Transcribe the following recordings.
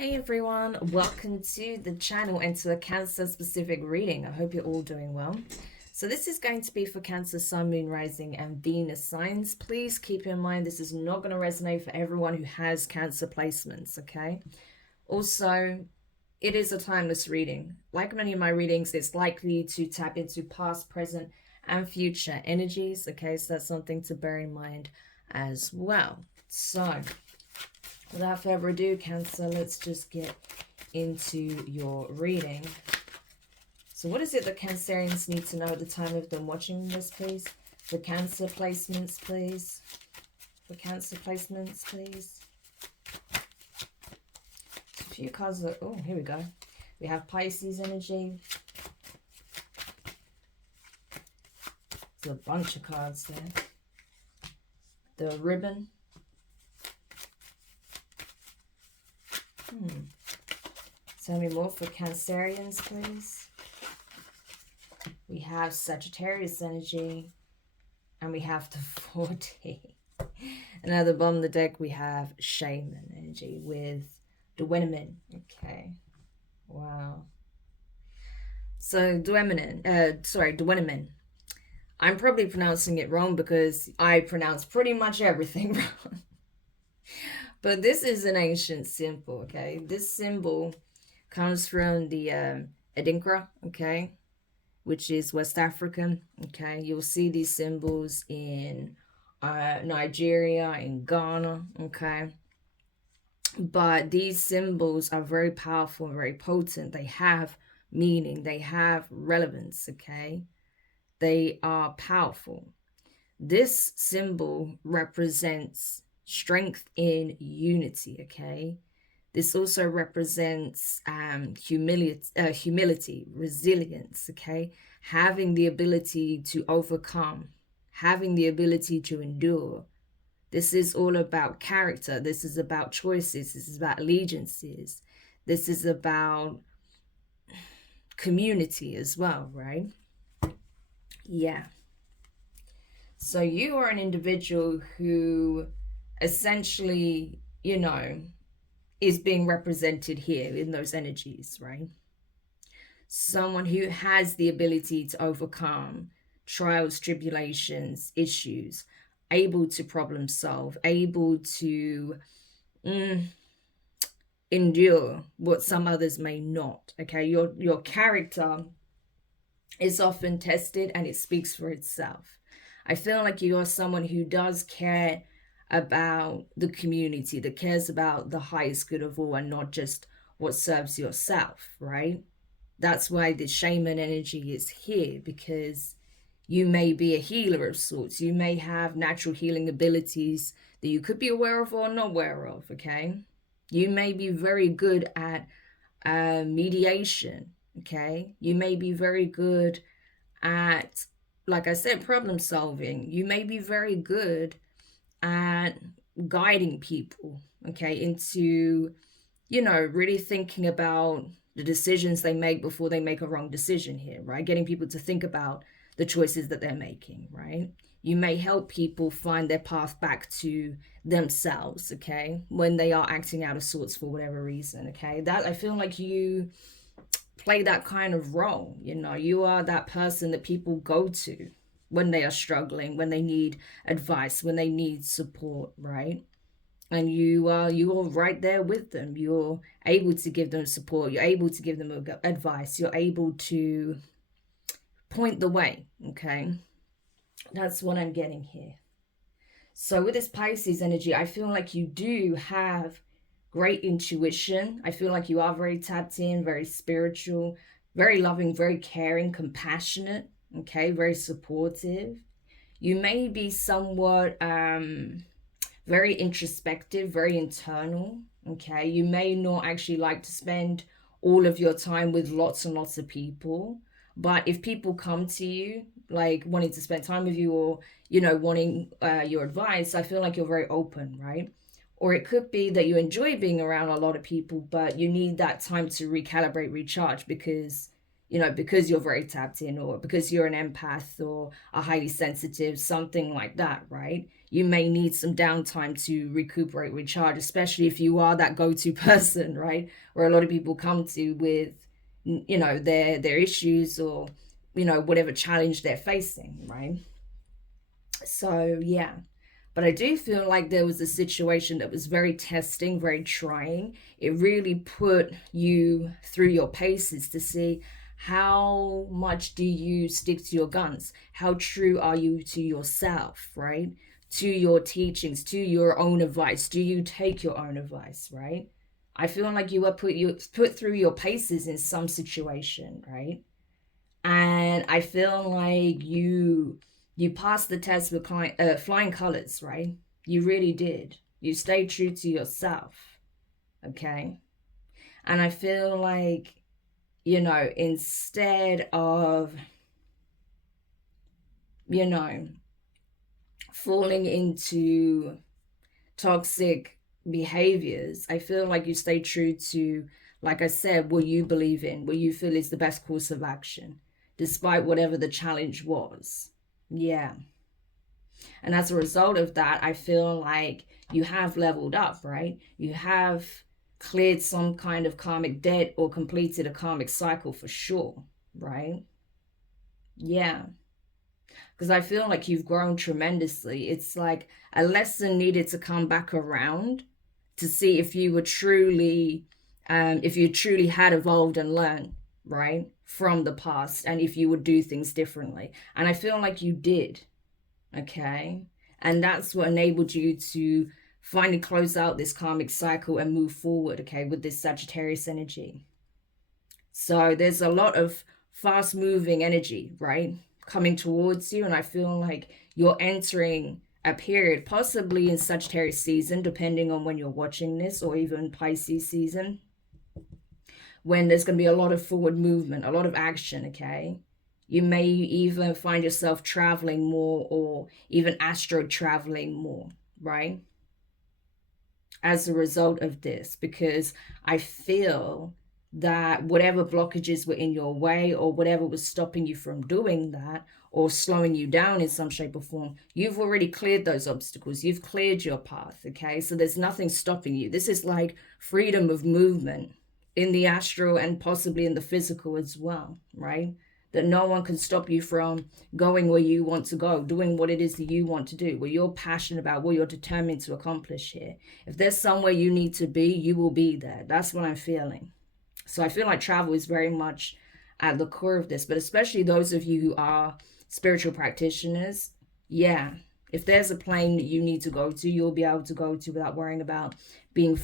Hey everyone, welcome to the channel and to a Cancer specific reading. I hope you're all doing well. So this is going to be for Cancer, Sun, Moon, Rising and Venus signs. Please keep in mind this is not going to resonate for everyone who has Cancer placements, okay? Also, it is a timeless reading. Like many of my readings, it's likely to tap into past, present and future energies, okay? So that's something to bear in mind as well. So without further ado, Cancer, let's just get into your reading. So what is it that Cancerians need to know at the time of them watching this, please? For Cancer placements, please. For Cancer placements, please. A few cards that, oh, here we go. We have Pisces energy. There's a bunch of cards there. The ribbon. Tell me more for Cancerians, please. We have Sagittarius energy. And we have the 40. And at the bottom of the deck, we have Shaman energy with the Dwenemin. Okay. Wow. So, Dwenemin. I'm probably pronouncing it wrong because I pronounce pretty much everything wrong. But this is an ancient symbol, okay? This symbol comes from the Adinkra, okay? Which is West African, okay? You'll see these symbols in Nigeria, in Ghana, okay? But these symbols are very powerful and very potent. They have meaning. They have relevance, okay? They are powerful. This symbol represents strength in unity, okay? This also represents humility, resilience, okay? Having the ability to overcome, having the ability to endure. This is all about character. This is about choices. This is about allegiances. This is about community as well, right? Yeah. So you are an individual who essentially, is being represented here in those energies, right? Someone who has the ability to overcome trials, tribulations, issues, able to problem solve, able to endure what some others may not, okay? Your character is often tested and it speaks for itself. I feel like you are someone who does care about the community, that cares about the highest good of all and not just what serves yourself, right? That's why the shaman energy is here, because you may be a healer of sorts. You may have natural healing abilities that you could be aware of or not aware of, okay? You may be very good at mediation, okay? You may be very good at, like I said, problem solving. You may be very good at guiding people, okay, into, really thinking about the decisions they make before they make a wrong decision here, right? Getting people to think about the choices that they're making, right? You may help people find their path back to themselves, okay, when they are acting out of sorts for whatever reason, okay? That, I feel like you play that kind of role. You are that person that people go to when they are struggling, when they need advice, when they need support, right? And you're right there with them. You're able to give them support. You're able to give them advice. You're able to point the way, okay? That's what I'm getting here. So with this Pisces energy, I feel like you do have great intuition. I feel like you are very tapped in, very spiritual, very loving, very caring, compassionate, okay, very supportive. You may be somewhat very introspective, very internal, okay? You may not actually like to spend all of your time with lots and lots of people, but if people come to you like wanting to spend time with you, or wanting your advice, I feel like you're very open, right? Or it could be that you enjoy being around a lot of people, but you need that time to recalibrate, recharge, because because you're very tapped in, or because you're an empath or a highly sensitive, something like that, right? you may need some downtime to recuperate, recharge, especially if you are that go-to person, right? Where a lot of people come to with, you know, their issues, or, you know, whatever challenge they're facing, right? So yeah, but I do feel like there was a situation that was very testing, very trying. It really put you through your paces to see how much do you stick to your guns? How true are you to yourself, right? To your teachings, to your own advice. Do you take your own advice, right? I feel like you were put through your paces in some situation, right? And I feel like you passed the test with flying colors, right? You really did. You stayed true to yourself, okay? And I feel like, you know, instead of, you know, falling into toxic behaviors, I feel like you stay true to, like I said, what you believe in, what you feel is the best course of action, despite whatever the challenge was. Yeah. And as a result of that, I feel like you have leveled up, right? You have cleared some kind of karmic debt or completed a karmic cycle for sure, right? Yeah. Because I feel like you've grown tremendously. It's like a lesson needed to come back around to see if you were truly, if you truly had evolved and learned, right, from the past, and if you would do things differently. And I feel like you did, okay? And that's what enabled you to finally close out this karmic cycle and move forward, okay, with this Sagittarius energy. So there's a lot of fast moving energy, right, coming towards you. And I feel like you're entering a period, possibly in Sagittarius season, depending on when you're watching this, or even Pisces season, when there's going to be a lot of forward movement, a lot of action, okay? You may even find yourself traveling more, or even astro traveling more, right? As a result of this, because I feel that whatever blockages were in your way, or whatever was stopping you from doing that, or slowing you down in some shape or form, you've already cleared those obstacles. You've cleared your path, okay? So there's nothing stopping you. This is like freedom of movement in the astral and possibly in the physical as well, right? That no one can stop you from going where you want to go, doing what it is that you want to do, what you're passionate about, what you're determined to accomplish here. If there's somewhere you need to be, you will be there. That's what I'm feeling. So I feel like travel is very much at the core of this, but especially those of you who are spiritual practitioners, yeah, if there's a plane that you need to go to, you'll be able to go to without worrying about being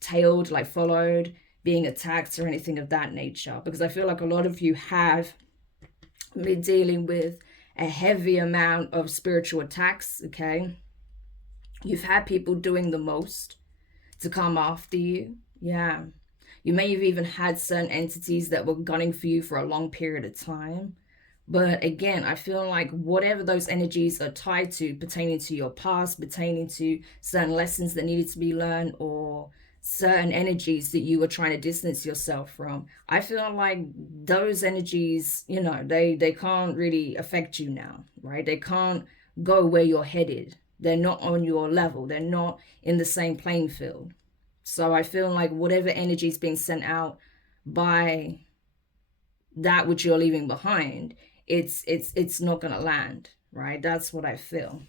tailed, like followed, being attacked, or anything of that nature. Because I feel like a lot of you have been dealing with a heavy amount of spiritual attacks, okay? You've had people doing the most to come after you. Yeah. You may have even had certain entities that were gunning for you for a long period of time. But again, I feel like whatever those energies are tied to, pertaining to your past, pertaining to certain lessons that needed to be learned, or certain energies that you were trying to distance yourself from, I feel like those energies, you know, they can't really affect you now, right? They can't go where you're headed. They're not on your level. They're not in the same playing field. So I feel like whatever energy is being sent out by that which you're leaving behind, it's not gonna land, right? That's what I feel.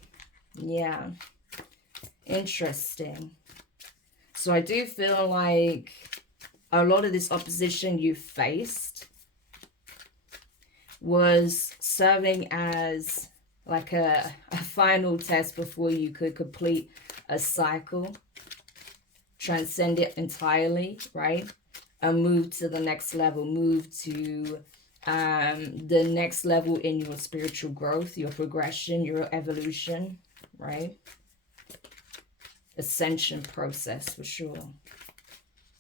Yeah. Interesting. So I do feel like a lot of this opposition you faced was serving as like a final test before you could complete a cycle, transcend it entirely, right? And move to the next level, move to the next level in your spiritual growth, your progression, your evolution, right? Ascension process for sure.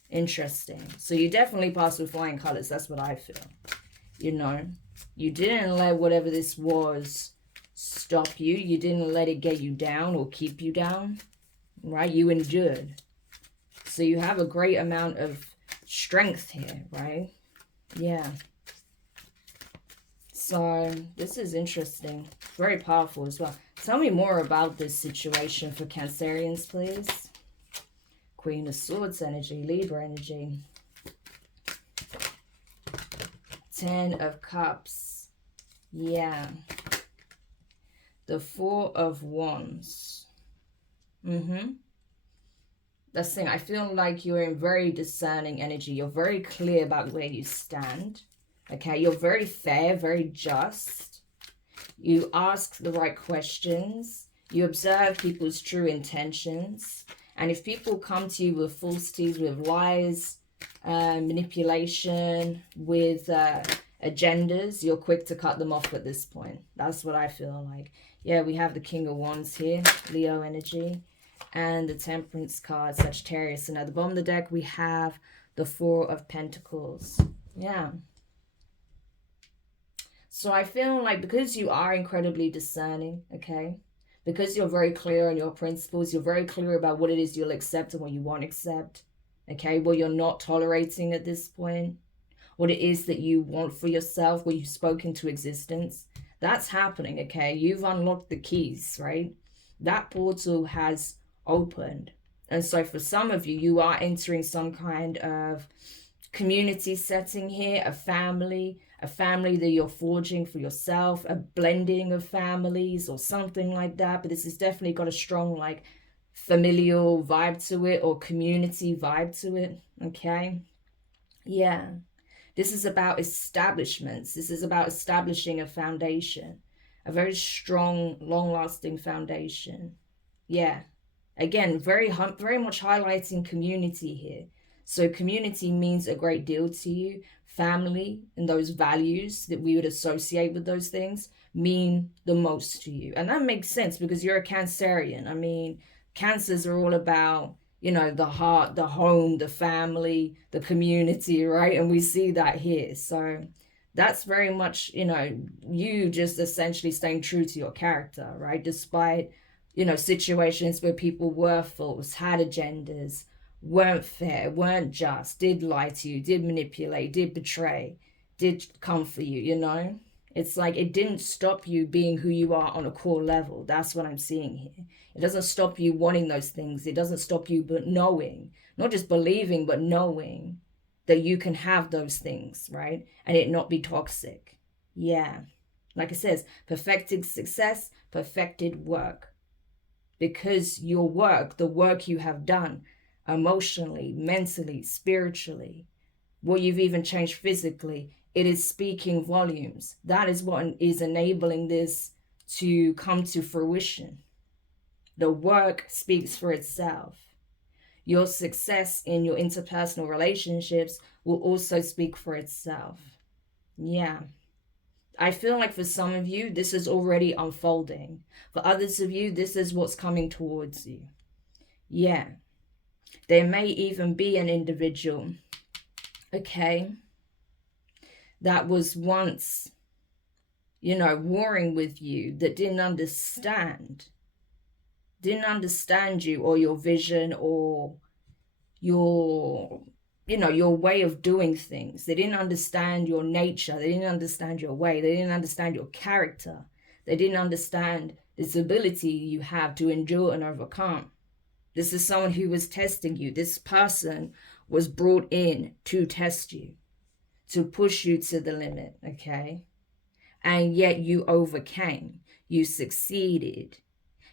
Interesting. So you definitely passed with flying colors. That's what I feel. You know, you didn't let whatever this was stop you. You didn't let it get you down or keep you down, right? You endured. So you have a great amount of strength here, right? Yeah. So this is interesting. Very powerful as well. Tell me more about this situation for Cancerians, please. Queen of Swords energy, Libra energy. 10 of Cups. Yeah. The 4 of Wands. That's the thing. I feel like you're in very discerning energy. You're very clear about where you stand. Okay, you're very fair, very just. You ask the right questions. You observe people's true intentions. And if people come to you with falsities, with lies, manipulation, with agendas, you're quick to cut them off at this point. That's what I feel like. Yeah, we have the King of Wands here, Leo energy, and the Temperance card, Sagittarius. And at the bottom of the deck, we have the 4 of Pentacles. Yeah. So I feel like because you are incredibly discerning, okay, because you're very clear on your principles, you're very clear about what it is you'll accept and what you won't accept, okay, what you're not tolerating at this point, what it is that you want for yourself, what you've spoken to existence, that's happening, okay? You've unlocked the keys, right? That portal has opened. And so for some of you, you are entering some kind of community setting here, a family that you're forging for yourself, a blending of families or something like that. But this has definitely got a strong like familial vibe to it or community vibe to it, okay? Yeah. This is about establishments. This is about establishing a foundation, a very strong, long-lasting foundation. Yeah. Again, very much highlighting community here. So community means a great deal to you. Family and those values that we would associate with those things mean the most to you. And that makes sense because you're a Cancerian. I mean, Cancers are all about, you know, the heart, the home, the family, the community, right? And we see that here. So that's very much, you know, you just essentially staying true to your character, right? Despite, you know, situations where people were false, had agendas, weren't fair, weren't just, did lie to you, did manipulate, did betray, did come for you, you know? It's like it didn't stop you being who you are on a core level. That's what I'm seeing here. It doesn't stop you wanting those things. It doesn't stop you but knowing, not just believing, but knowing that you can have those things, right? And it not be toxic. Yeah. Like it says, perfected success, perfected work. Because your work, the work you have done emotionally, mentally, spiritually, what you've even changed physically, it is speaking volumes. That is what is enabling this to come to fruition. The work speaks for itself. Your success in your interpersonal relationships will also speak for itself. Yeah. I feel like for some of you, this is already unfolding. For others of you, this is what's coming towards you. Yeah. There may even be an individual, okay, that was once, you know, warring with you, that didn't understand you or your vision or your, you know, your way of doing things. They didn't understand your nature. They didn't understand your way. They didn't understand your character. They didn't understand this ability you have to endure and overcome. This is someone who was testing you. This person was brought in to test you, to push you to the limit, okay? And yet you overcame. You succeeded.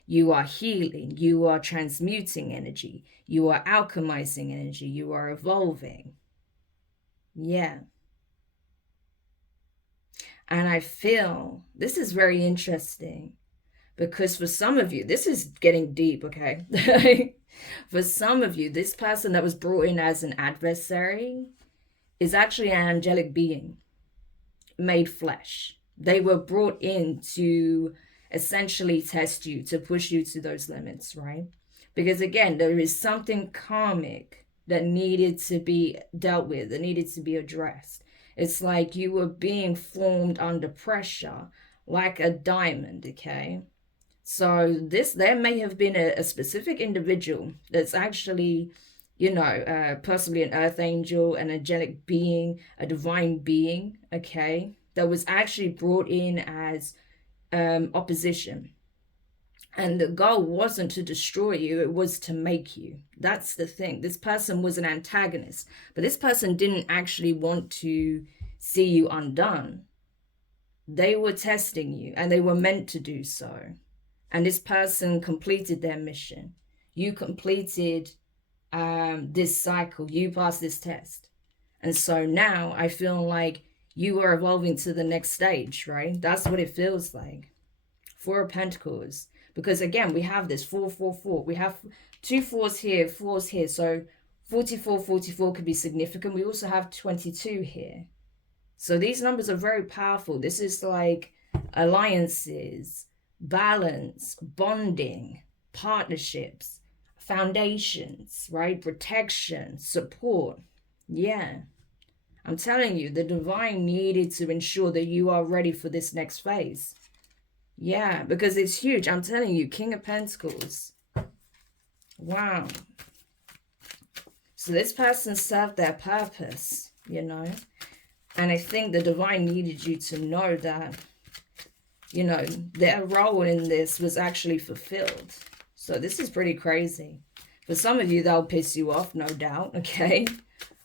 You are healing. You are transmuting energy. You are alchemizing energy. You are evolving. Yeah. And I feel this is very interesting because for some of you, this is getting deep, okay? For some of you, this person that was brought in as an adversary is actually an angelic being made flesh. They were brought in to essentially test you, to push you to those limits, right? Because again, there is something karmic that needed to be dealt with, that needed to be addressed. It's like you were being formed under pressure, like a diamond, okay? So there may have been a specific individual that's actually, you know, possibly an earth angel, an angelic being, a divine being, okay, that was actually brought in as opposition. And the goal wasn't to destroy you, it was to make you. That's the thing. This person was an antagonist, but this person didn't actually want to see you undone. They were testing you, and they were meant to do so. And this person completed their mission. You completed this cycle. You passed this test. And so now I feel like you are evolving to the next stage, right? That's what it feels like. Four of Pentacles. Because again, we have this 444. We have 2 4s here, 4s here. So 44, 44 could be significant. We also have 22 here. So these numbers are very powerful. This is like alliances, balance, bonding, partnerships, foundations, right? Protection, support. Yeah. I'm telling you, the divine needed to ensure that you are ready for this next phase. Yeah, because it's huge. I'm telling you, King of Pentacles. Wow. So this person served their purpose, you know. And I think the divine needed you to know that, you know, their role in this was actually fulfilled. So this is pretty crazy. For some of you, that'll piss you off, no doubt, okay?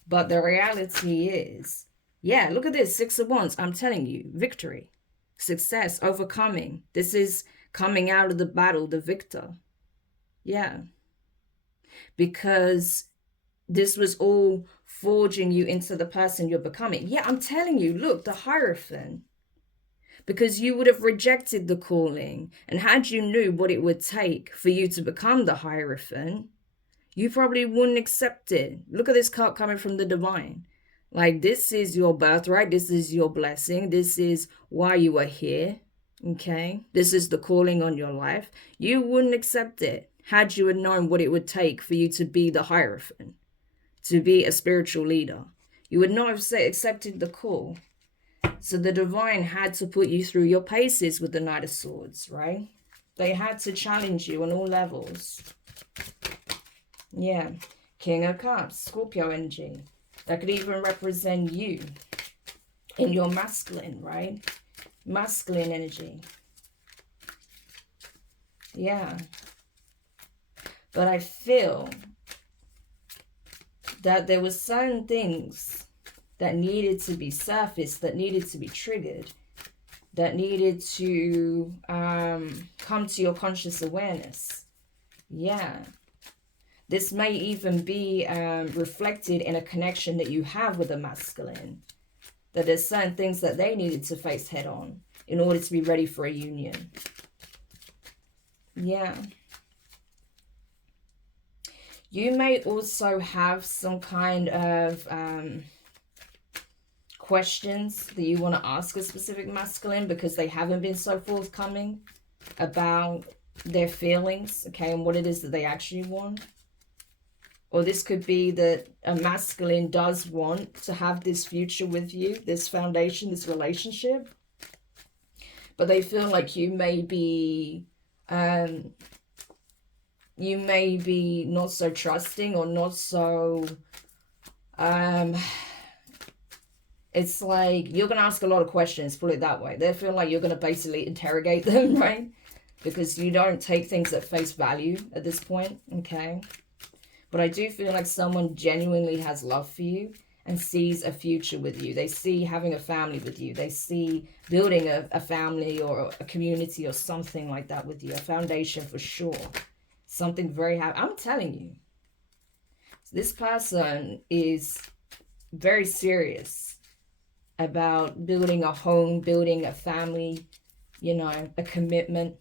But the reality is, yeah, look at this, 6 of Wands. I'm telling you, victory. Success, overcoming. This is coming out of the battle, the victor. Yeah. Because this was all forging you into the person you're becoming. Yeah, I'm telling you, look, the Hierophant. Because you would have rejected the calling. And had you knew what it would take for you to become the Hierophant, you probably wouldn't accept it. Look at this card coming from the divine. Like, this is your birthright. This is your blessing. This is why you are here. Okay? This is the calling on your life. You wouldn't accept it had you had known what it would take for you to be the Hierophant, to be a spiritual leader. You would not have accepted the call. So the divine had to put you through your paces with the Knight of Swords, right? They had to challenge you on all levels. Yeah. King of Cups, Scorpio energy. That could even represent you in your masculine, right? Masculine energy. Yeah. But I feel that there were certain things that needed to be surfaced, that needed to be triggered, that needed to come to your conscious awareness. Yeah. This may even be reflected in a connection that you have with a masculine. That there's certain things that they needed to face head on in order to be ready for a union. Yeah. You may also have some kind of questions that you want to ask a specific masculine because they haven't been so forthcoming about their feelings, okay, and what it is that they actually want. Or this could be that a masculine does want to have this future with you, this foundation, this relationship. But they feel like you may be not so trusting or not so... it's like you're going to ask a lot of questions, put it that way. They feel like you're going to basically interrogate them, right? Because you don't take things at face value at this point, okay? But I do feel like someone genuinely has love for you and sees a future with you. They see having a family with you. They see building a family or a community or something like that with you. A foundation for sure. Something very happy. I'm telling you. This person is very serious about building a home, building a family, you know, a commitment.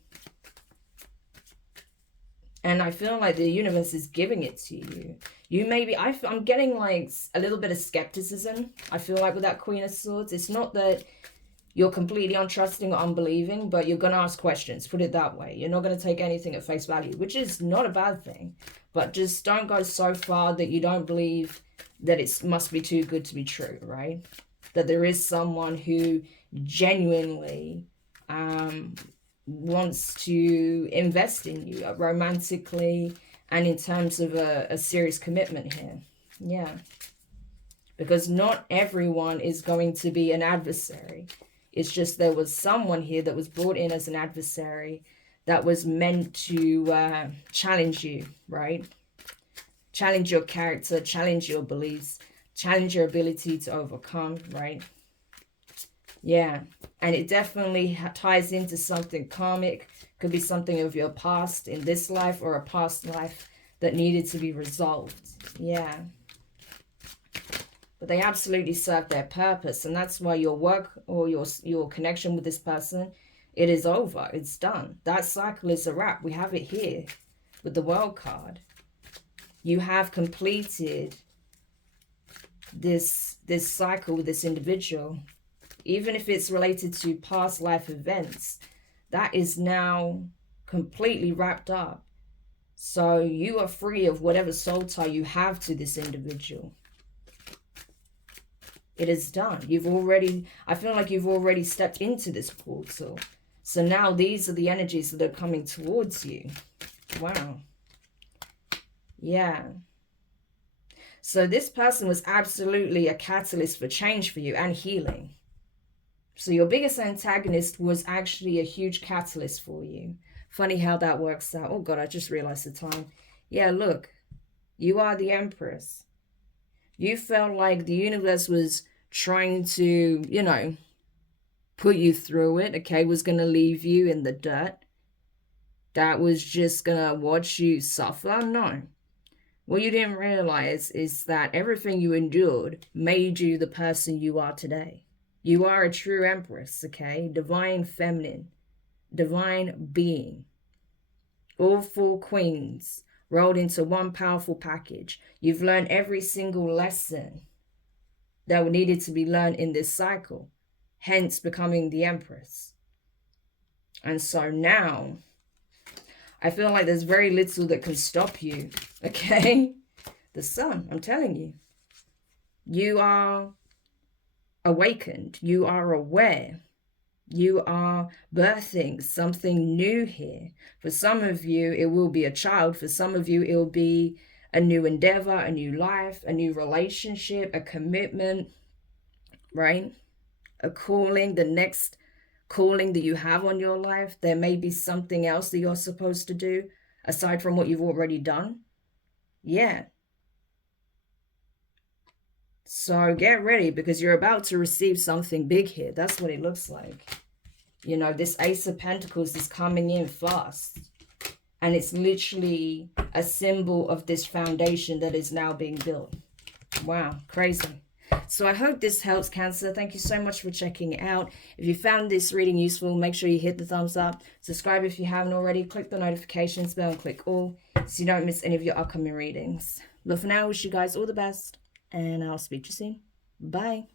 And I feel like the universe is giving it to you. You maybe, I'm getting like a little bit of skepticism. I feel like with that Queen of Swords, it's not that you're completely untrusting or unbelieving, but you're going to ask questions, put it that way. You're not going to take anything at face value, which is not a bad thing. But just don't go so far that you don't believe that it must be too good to be true, right? That there is someone who genuinely wants to invest in you romantically and in terms of a serious commitment here. Yeah. Because not everyone is going to be an adversary. It's just there was someone here that was brought in as an adversary that was meant to challenge you, right? Challenge your character, challenge your beliefs, challenge your ability to overcome, right? Yeah, and it definitely ties into something karmic. Could be something of your past in this life or a past life that needed to be resolved. Yeah. But they absolutely serve their purpose, and that's why your work or your connection with this person, it is over. It's done. That cycle is a wrap. We have it here with the World card. You have completed this cycle with this individual. Even if it's related to past life events, that is now completely wrapped up. So you are free of whatever soul tie you have to this individual. It is done. I feel like you've already stepped into this portal. So now these are the energies that are coming towards you. Wow. Yeah. So this person was absolutely a catalyst for change for you and healing. So your biggest antagonist was actually a huge catalyst for you. Funny how that works out. Oh God, I just realized the time. Yeah, look, you are the Empress. You felt like the universe was trying to, you know, put you through it, okay, was going to leave you in the dirt. That was just going to watch you suffer. No. What you didn't realize is that everything you endured made you the person you are today. You are a true Empress, okay? Divine feminine, divine being. All 4 queens rolled into one powerful package. You've learned every single lesson that needed to be learned in this cycle, hence becoming the Empress. And so now, I feel like there's very little that can stop you, okay? The Sun, I'm telling you. You are awakened. You are aware. You are birthing something new here. For some of you, it will be a child. For some of you, it will be a new endeavor, a new life, a new relationship, a commitment, right? A calling, the next calling that you have on your life. There may be something else that you're supposed to do aside from what you've already done. Yeah. So get ready, because you're about to receive something big here. That's what it looks like. You know, this Ace of Pentacles is coming in fast. And it's literally a symbol of this foundation that is now being built. Wow, crazy. So I hope this helps, Cancer. Thank you so much for checking it out. If you found this reading useful, make sure you hit the thumbs up. Subscribe if you haven't already. Click the notifications bell and click all so you don't miss any of your upcoming readings. But for now, I wish you guys all the best. And I'll speak to you soon. Bye.